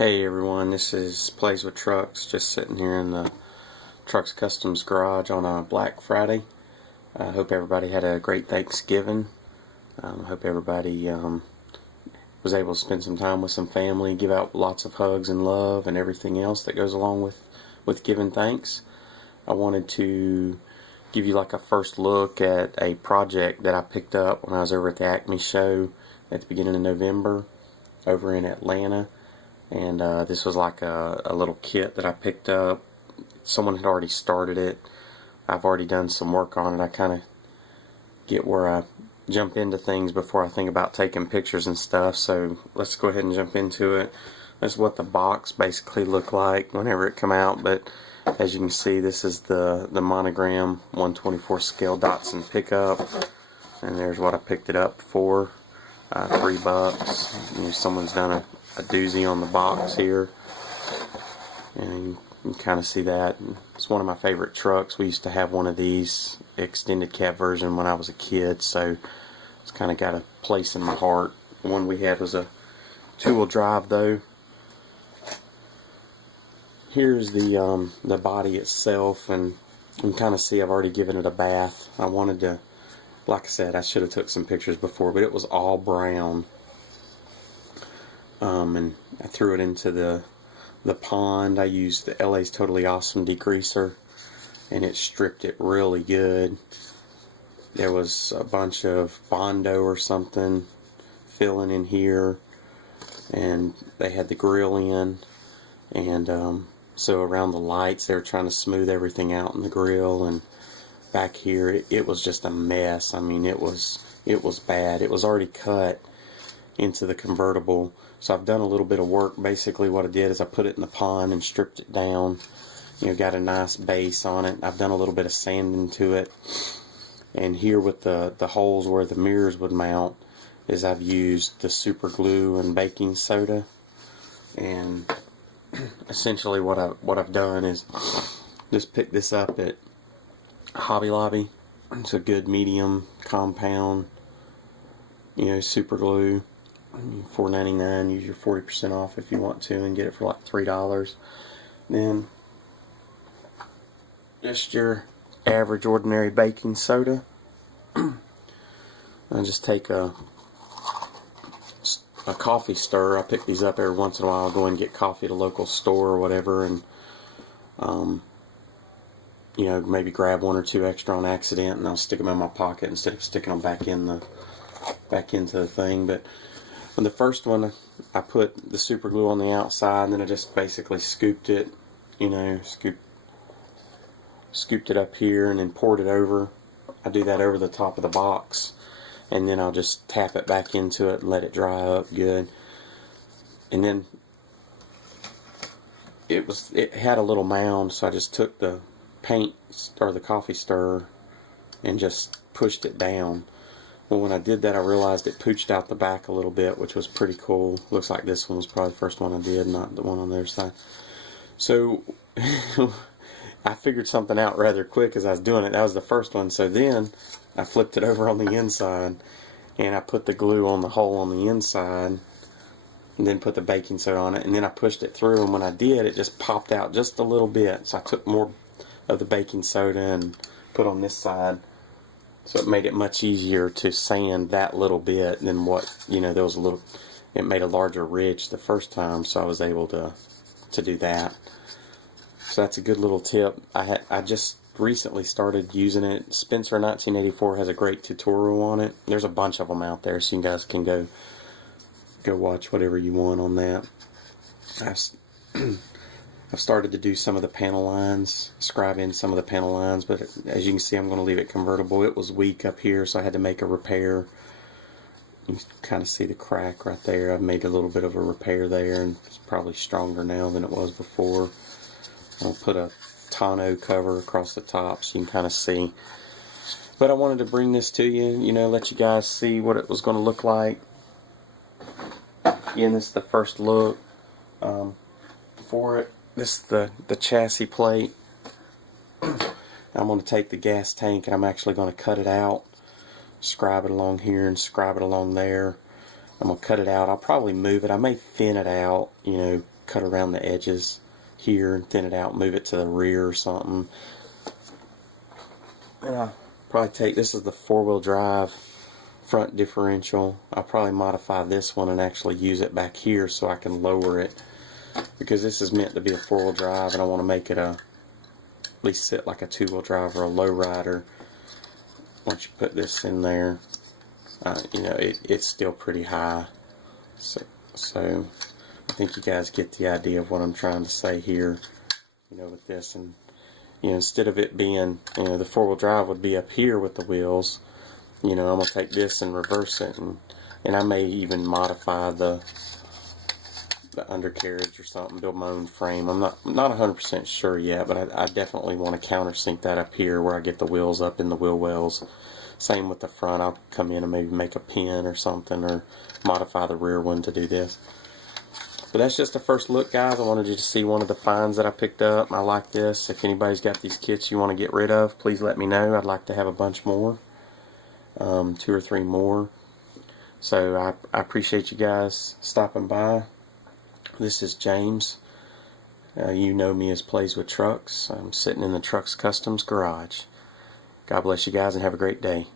Hey everyone, this is Plays with Trucks, just sitting here in the Trucks Customs garage on a Black Friday. I hope everybody had a great Thanksgiving. Hope everybody was able to spend some time with some family, give out lots of hugs and love and everything else that goes along with giving thanks. I wanted to give you like a first look at a project that I picked up when I was over at the Acme show at the beginning of November over in Atlanta. And this was like a little kit that I picked up. Someone had already started it. I've already done some work on it. I kind of get where I jump into things before I think about taking pictures and stuff. So let's go ahead and jump into it. This is what the box basically looked like whenever it came out. But as you can see, this is the Monogram 124 scale Datsun pickup. And there's what I picked it up for. $3. You know, someone's done a doozy on the box here, and you can kind of see that. It's one of my favorite trucks. We used to have one of these extended cab version when I was a kid, so it's kind of got a place in my heart. The one we had was a two-wheel drive though. Here's the body itself, and you can kind of see I've already given it a bath. I wanted to, like I said, I should have took some pictures before, but it was all brown. And I threw it into the pond. I used the LA's Totally Awesome degreaser, and it stripped it really good. There was a bunch of Bondo or something filling in here, and they had the grill in, and so around the lights they were trying to smooth everything out in the grill, and back here it was just a mess. I mean, it was bad. It was already cut into the convertible. So I've done a little bit of work. Basically what I did is I put it in the pond and stripped it down. You know, got a nice base on it. I've done a little bit of sanding to it. And here with the holes where the mirrors would mount is I've used the super glue and baking soda. And essentially what I've done is just pick this up at Hobby Lobby. It's a good medium compound, you know, super glue. $4.99. Use your 40% off if you want to, and get it for like $3. Then just your average ordinary baking soda. I just take a coffee stir. I pick these up every once in a while. I'll go and get coffee at a local store or whatever, and you know, maybe grab one or two extra on accident, and I'll stick them in my pocket instead of sticking them back into the thing. But on the first one, I put the super glue on the outside, and then I just basically scooped it, you know, scooped it up here and then poured it over. I do that over the top of the box, and then I'll just tap it back into it and let it dry up good. And then it had a little mound, so I just took the paint or the coffee stirrer and just pushed it down. Well, when I did that, I realized it pooched out the back a little bit, which was pretty cool. Looks like this one was probably the first one I did, not the one on the other side. So I figured something out rather quick as I was doing it. That was the first one. So then I flipped it over on the inside, and I put the glue on the hole on the inside, and then put the baking soda on it, and then I pushed it through, and when I did, it just popped out just a little bit. So I took more of the baking soda and put on this side. So it made it much easier to sand that little bit than what, you know, there was a little, it made a larger ridge the first time, so I was able to do that. So that's a good little tip. I just recently started using it. Spencer 1984 has a great tutorial on it. There's a bunch of them out there, so you guys can go watch whatever you want on that. I've started to do some of the panel lines, scribe in some of the panel lines, but as you can see, I'm going to leave it convertible. It was weak up here, so I had to make a repair. You can kind of see the crack right there. I've made a little bit of a repair there, and it's probably stronger now than it was before. I'll put a tonneau cover across the top so you can kind of see. But I wanted to bring this to you, you know, let you guys see what it was going to look like. Again, this is the first look for it. This is the chassis plate. I'm going to take the gas tank, and I'm actually going to cut it out, scribe it along here and scribe it along there. I'm going to cut it out. I'll probably move it. I may thin it out, you know, cut around the edges here and thin it out, move it to the rear or something. And I'll probably take, this is the 4-wheel drive front differential. I'll probably modify this one and actually use it back here so I can lower it, because this is meant to be a 4-wheel drive and I want to make it at least sit like a 2-wheel drive or a low rider. Once you put this in there, you know, it's still pretty high. So I think you guys get the idea of what I'm trying to say here, you know, with this. And you know, instead of it being, you know, the 4-wheel drive would be up here with the wheels, you know, I'm going to take this and reverse it, and I may even modify the undercarriage or something, build my own frame. I'm not 100% sure yet, but I definitely want to countersink that up here where I get the wheels up in the wheel wells. Same with the front. I'll come in and maybe make a pin or something, or modify the rear one to do this. But that's just a first look, guys. I wanted you to see one of the finds that I picked up. I like this. If anybody's got these kits you want to get rid of, please let me know. I'd like to have a bunch more, 2 or 3 more. So I appreciate you guys stopping by. This is James. You know me as Plays with Trucks. I'm sitting in the Trucks Customs garage. God bless you guys and have a great day.